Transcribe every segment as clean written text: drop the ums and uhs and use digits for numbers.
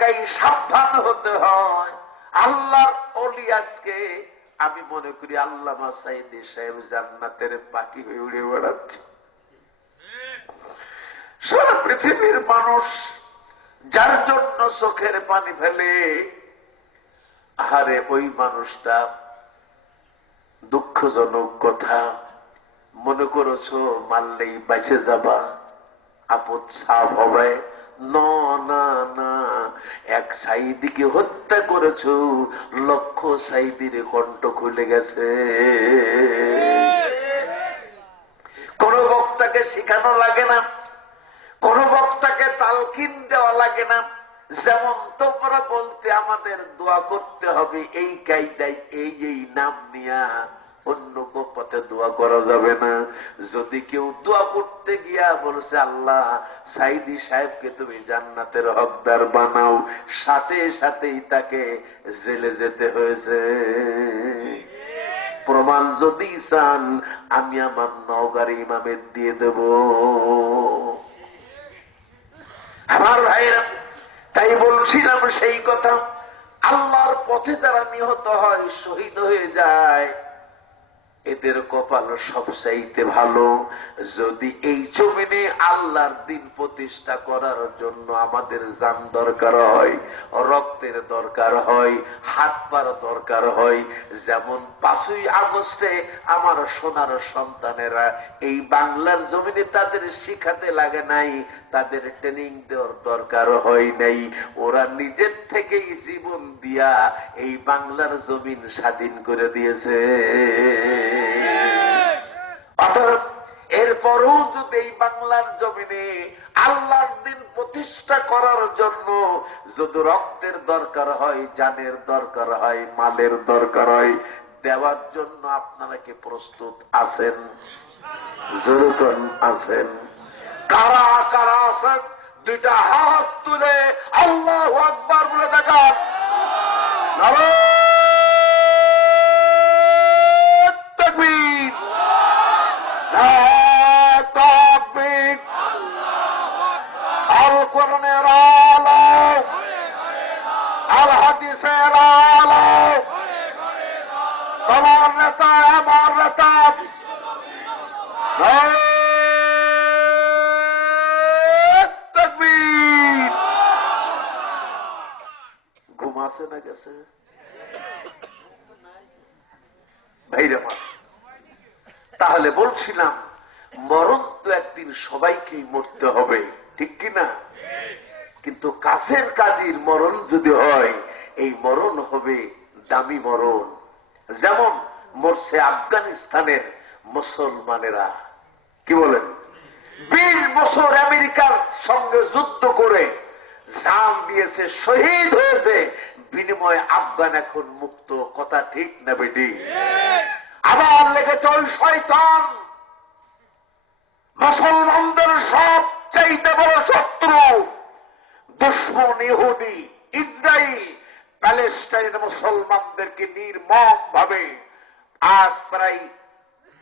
জায়গায় সাবধান হতে হয়। আল্লাহর ওলি আজকে আমি মনে করি আল্লামা সাঈদী সাহেব জান্নাতের পাখি হয়ে উড়ে বেড়াচ্ছে। সারা পৃথিবীর মানুষ যার জন্য চোখের পানি ফেলে, আরে ওই মানুষটা দুঃখজনক কথা, মনে করেছো মারলেই বেঁচে যাবা, আপদ সাফ হবে। না না না, এক সাঈদীকে হত্যা করেছো, লক্ষ সাঈদীর কণ্ঠ খুলে গেছে। কোন বক্তাকে শিখানো লাগে না, কোন বক্তাকে তালকিন দেওয়া লাগে না। যেমন তোমরা বলতে আমাদের দোয়া করতে হবে এই কায়দায়, এই নাম নিয়া, অন্য পথে দোয়া করা যাবে না। যদি কেউ দোয়া করতে গিয়া বলছে আল্লাহ সাঈদী সাহেবকে তুমি জান্নাতের হকদার বানাও, সাথে সাথেই তাকে জেলে যেতে হয়েছে। প্রমাণ যদি চান আমি আমার নওগাঁর ইমামের দিয়ে দেব। আমার ভাইরা, তাই বলছিলাম সেই কথা, আল্লাহর পথে যারা নিহত হয়, শহীদ হয়ে যায়, এদের কপাল সবচাইতে ভালো। যদি এই জমিনে আল্লাহর দিন প্রতিষ্ঠা করার জন্য আমাদের জান দরকার হয়, রক্তের দরকার হয়, হাত পার দরকার হয়, যেমন 5ই আগস্টে আমার সোনার সন্তানেরা এই বাংলার জমিনে তাদের শিখাতে লাগে নাই, তাদের ট্রেনিং দেওয়ার দরকার হয় নাই, ওরা নিজের থেকেই জীবন দিয়া এই বাংলার জমিন স্বাধীন করে দিয়েছে। এরপরও যদি এই বাংলার জমিনে আল্লাহর দিন প্রতিষ্ঠা করার জন্য যদি রক্তের দরকার হয়, জানের দরকার হয়, মালের দরকার হয়, দেওয়ার জন্য আপনারা কি প্রস্তুত আছেন? জোরতন আছেন? কারা কারা আছেন? দুইটা হাত তুলে আল্লাহু আকবার বলে দেখান। তাকবীর, তাকবীর। আল কোরআনের আলো, আল হাদিসের আলো, তোমার নেতা আমার নেতা, তাকবীর। ঘুমাছে না গেছে ভাইরা? তাহলে বলছিলাম মরণ তো একদিন সবাইকেই মরতে হবে, ঠিক কিনা? কিন্তু কাছের কাজীর মরণ যদি হয়, এই মরণ হবে দামি মরণ। যেমন মরছে আফগানিস্তানের মুসলমানেরা, কি বলেন? 20 বছর আমেরিকার সঙ্গে যুদ্ধ করে জান দিয়েছে, শহীদ হয়েছে, বিনিময়ে আফগান এখন মুক্ত। কথা ঠিক না বেটি? আবার লেগেছে ওই শয়তান মুসলমানদের সবচাইতে বড় শত্রু, দুশমন ইহুদি ইসরায়েল, প্যালেস্টাইনের মুসলমানদেরকে নির্মম ভাবে আজ প্রায়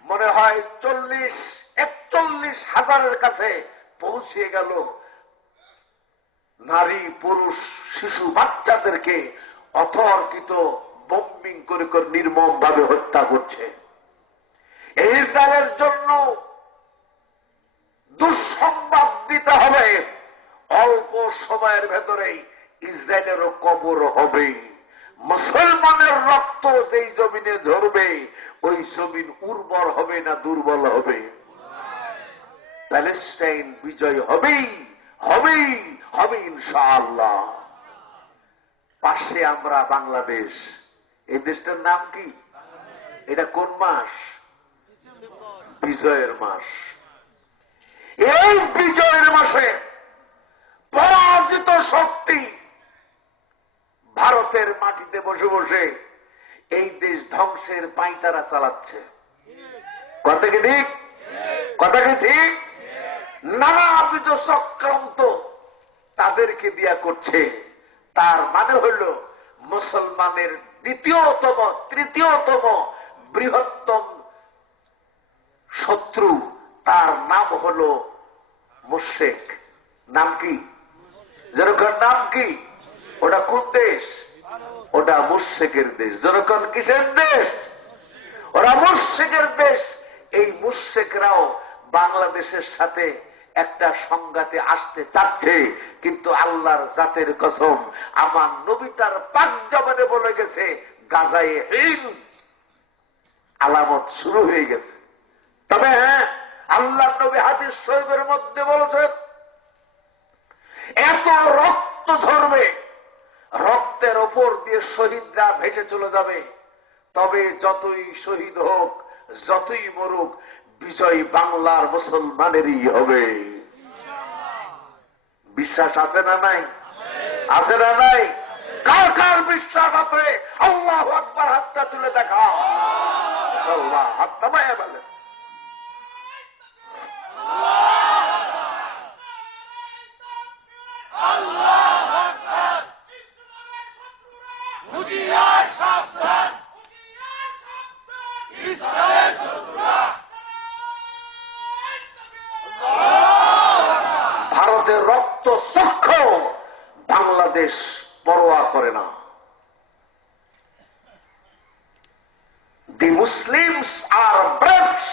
মনে হয় 40-41 হাজারের কাছে পৌঁছে গেল। নারী, পুরুষ, শিশু, বাচ্চাদেরকে অতর্কিত বোম্বিং করে করে নির্মম ভাবে হত্যা করছে। ইসরায়েলের জন্য দুঃসংবাদ দিতে হবে, অল্প সময়ের ভেতরেই ইসরায়েলেরও কবর হবে। মুসলমানের রক্ত যেই জমিনে ঝরবে, ওই জমিন উর্বর হবে না দুর্বল হবে? প্যালেস্টাইন বিজয় হবেই, হবেই হবে ইনশাআল্লাহ। পাশে আমরা বাংলাদেশ, এই দেশটার নাম কি? এটা কোন মাস? বিজয়ের মাস। এই বিজয়ের মাসে পরাজিত শক্তি ভারতের মাটিতে বসে বসে এই দেশ ধ্বংসের পাঁয়তারা চালাচ্ছে। কথা কি ঠিক? কথা কি ঠিক? নানাবিধ চক্রান্ত তাদেরকে দিয়া করছে। তার মানে হইল মুসলমানের দ্বিতীয়তম, তৃতীয়তম বৃহত্তম শত্রু, তার নাম হলো মুশরিক। নাম কি? যেরকম নাম কি? ওটা কোন দেশ? ওটা মুশরিকের দেশ। যখন কিসের দেশ? ওরা মুশরিকের দেশ। এই মুশরিকরাও বাংলাদেশের সাথে একটা সংঘাতে আসতে চাচ্ছে, কিন্তু আল্লাহর জাতের কসম, আমার নবী তার পাক জবানে বলে গেছে, গাজায়ে হিন্দ আলামত শুরু হয়ে গেছে। তবে হ্যাঁ, আল্লাহর নবী হাদিস শরীফের মধ্যে বলেছেন, এত রক্ত ঝরবে, রক্তের ওপর দিয়ে শহীদরা ভেসে চলে যাবে, তবে যতই শহীদ হোক, যতই মরুক, বিজয় বাংলার মুসলমানেরই হবে। বিশ্বাস আছে না নাই? আছে না নাই? কার কার বিশ্বাস আছে? আল্লাহু আকবার, হাতটা তুলে দেখা। আল্লাহ, হাত নামায়া বলেন। ভারতের রক্ত চক্ষ বাংলাদেশ পরোয়া করে না। দি মুসলিমস আর ব্রেভস।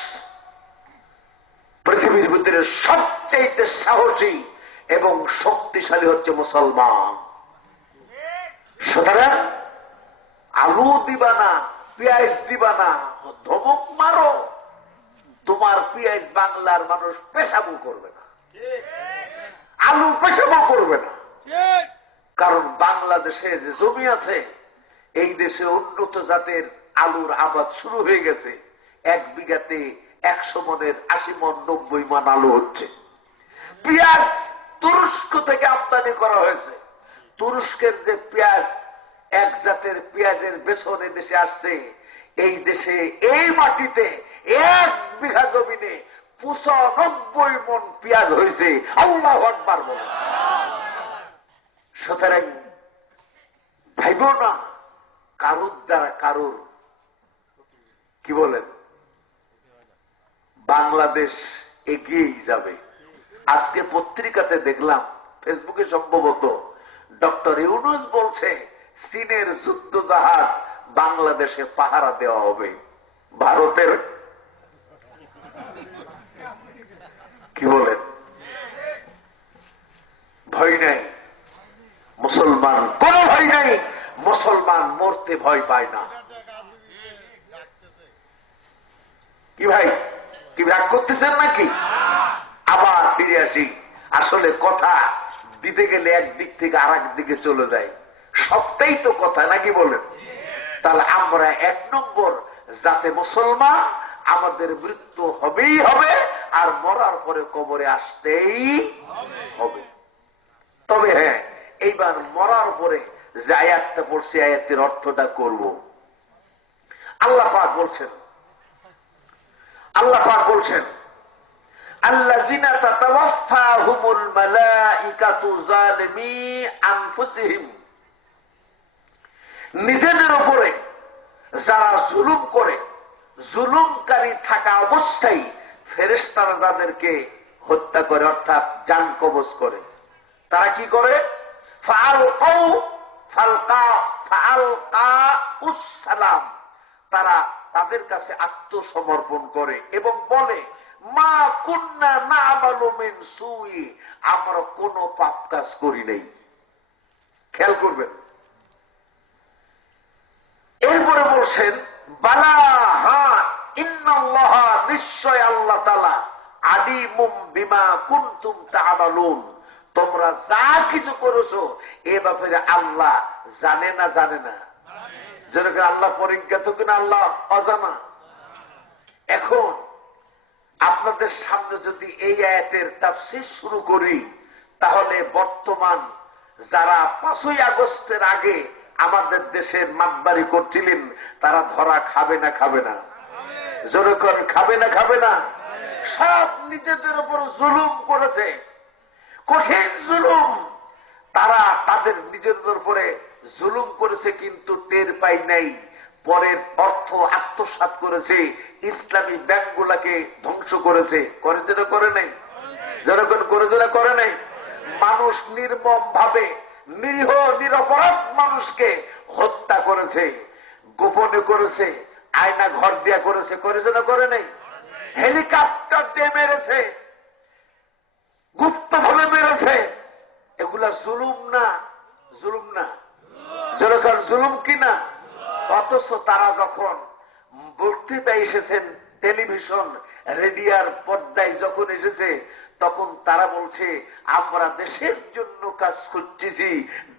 পৃথিবীর ভিতরে সবচেয়ে সাহসী এবং শক্তিশালী হচ্ছে মুসলমান। সুতরাং আলু দিবা না, পেঁয়াজ দিবা না, ধমক মারো, তোমার পেঁয়াজ বাংলার মানুষ পেশাবু করবে না, আলু পেশাবু করবে না। কারণ বাংলাদেশে যে জমি আছে, এই দেশে উন্নত জাতের আলুর আবাদ শুরু হয়ে গেছে। 1 বিঘাতে 100 মনের 80 মন 90 মন আলু হচ্ছে। পেঁয়াজ তুরস্ক থেকে আমদানি করা হয়েছে। তুরস্কের যে পেঁয়াজ, এক জাতের পেঁয়াজের বেসন এই দেশে আসছে, এই দেশে এই মাটিতে 1 বিঘা জমিনে 95 মন পেঁয়াজ হয়েছে। আল্লাহু আকবার বলে। সুতরাং ভাইব না কারুর দ্বারা কারুর, কি বলেন, বাংলাদেশ এগিয়েই যাবে। আজকে পত্রিকাতে দেখলাম, ফেসবুকে সম্ভবত, ডক্টর ইউনূস বলছে চীনের যুদ্ধ জাহাজ বাংলাদেশে পাহারা দেওয়া হবে। ভারতের, কি বলেন, ভয় নাই। মুসলমান কোন ভয় নাই, মুসলমান মরতে ভয় পায় না। কি ভাই, কি রাগ করতেছেন নাকি? আবার ফিরে আসি। আসলে কথা দিতে গেলে একদিক থেকে আর এক দিকে চলে যায়। সবটাই তো কথা, নাকি বলেন? তাহলে আমরা 1 নম্বর, যাতে মুসলমান, আমাদের মৃত্যু হবেই হবে, আর মরার পরে কবরে আসতেই হবে। তবে হ্যাঁ, এইবার মরার পরে যে আয়াতটা পড়ছি, আয়াতের অর্থটা করব। আল্লাহ পাক বলছেন, আল্লাহ পাক বলছেন, আল্লাযিনা তাতাওয়াফাহুমুল মালাইকাতু যালিমি আনফুসিহিম। নিজেদের উপরে যারা জুলুম করে, জুলুমকারী থাকা অবস্থায় ফেরেশতারা যাদেরকে হত্যা করে, অর্থাৎ জান কবজ করে, তারা কি করে? তারা তাদের কাছে আত্মসমর্পণ করে এবং বলে, মা কুন্না না'মালু মিন সুই, আমরা কোনো পাপ কাজ করি নাই। খেয়াল করবেন। এরপরে বলছেন, বালা, হ্যাঁ, ইন্নাল্লাহা, নিশ্চয় আল্লাহ তাআলা, আলিমুম বিমা কুনতুম তা'মালুন, তোমরা যা কিছু করেছো এ ব্যাপারে আল্লাহ জানে না? জানে না? যেরকম আল্লাহ পরিজ্ঞাত কিনা আল্লাহ অজানা? এখন আপনাদের সামনে যদি এই আয়াতের তাফসীর শুরু করি, তাহলে বর্তমান যারা 5ই আগস্টের আগে আমাদের দেশের মাতবাড়ি করছিলেন, তারা ধরা খাবে না? খাবে না? যেরকম খাবে না? খাবে না? সব নিজেদের উপর জুলুম করেছে, কঠিন জুলুম। তারা তাদের নিজেদের উপরে জুলুম করেছে, কিন্তু টের পাই নাই। পরের অর্থ আত্মসাৎ করেছে, ইসলামী ব্যাংকগুলাকে ধ্বংস করেছে। করেছে না করে নাই? জনগণ করেছে না করে নাই? মানুষ নির্মম ভাবে নিরীহ নিরপরাধ মানুষকে হত্যা করেছে, গোপনে করেছে, আয়না ঘর দিয়া করেছে, করেছে না করে নেই? হেলিকপ্টার দিয়ে মেরেছে, গুপ্ত ভাবে মেরেছে। এগুলা জুলুম না? জুলুম না? যেরকম জুলুম কিনা? অথচ তারা যখন বক্তৃতা এসেছেন, টেলিভিশন রেডিওর পর্দায় যখন এসেছে, তখন তারা বলছে আমরা দেশের জন্য কাজ করতেছি,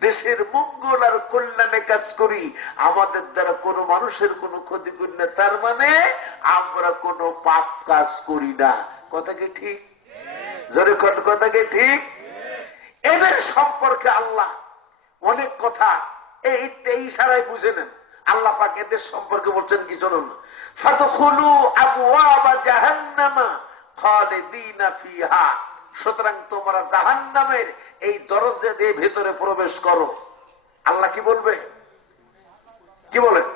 দেশের মঙ্গল আর কল্যাণে কাজ করি, আমাদের দ্বারা কোনো মানুষের কোনো ক্ষতি করি না, তার মানে আমরা কোনো পাপ কাজ করি না। কথা কি ঠিক? জোরে কোন কথা কি ঠিক? এদের সম্পর্কে আল্লাহ অনেক কথা এই ইশারায় বুঝে নেন। আল্লাহ পাক এদের সম্পর্কে বলছেন কি শুনুন, ফাদখুলু আবওয়াবা জাহান্নামা খালিদিনা ফিহা, সুতরাং তোমরা জাহান্নামের এই দরজা দিয়ে ভেতরে প্রবেশ করো। আল্লাহ কি বলবে? কি বলেন?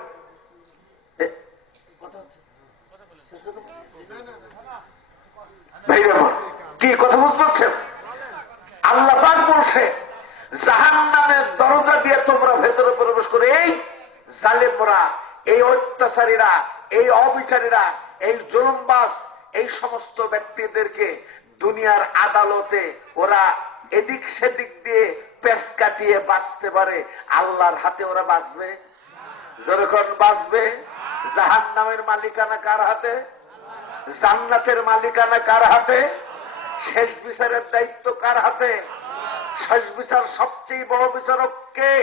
কি কথা বুঝতে পারছেন? আল্লাহ পাক বলছে জাহান্নামের দরজা দিয়ে তোমরা ভেতরে প্রবেশ করো। এই জালেমরা, এই অত্যাচারীরা, এই অবিচারীরা, এই জুলুমবাজ, এই সমস্ত ব্যক্তিদেরকে দুনিয়ার আদালতে ওরা এদিক সেদিক দিয়ে পেশ কাটিয়ে বাঁচতে পারে, আল্লাহর হাতে ওরা বাঁচবে? যখন বাঁচবে, জাহান্নামের মালিকানা কার হাতে? জান্নাতের মালিকানা কার হাতে? শেষ বিচারের দায়িত্ব কার হাতে? শেষ বিচার সবচেয়ে বড় বিচারক কে?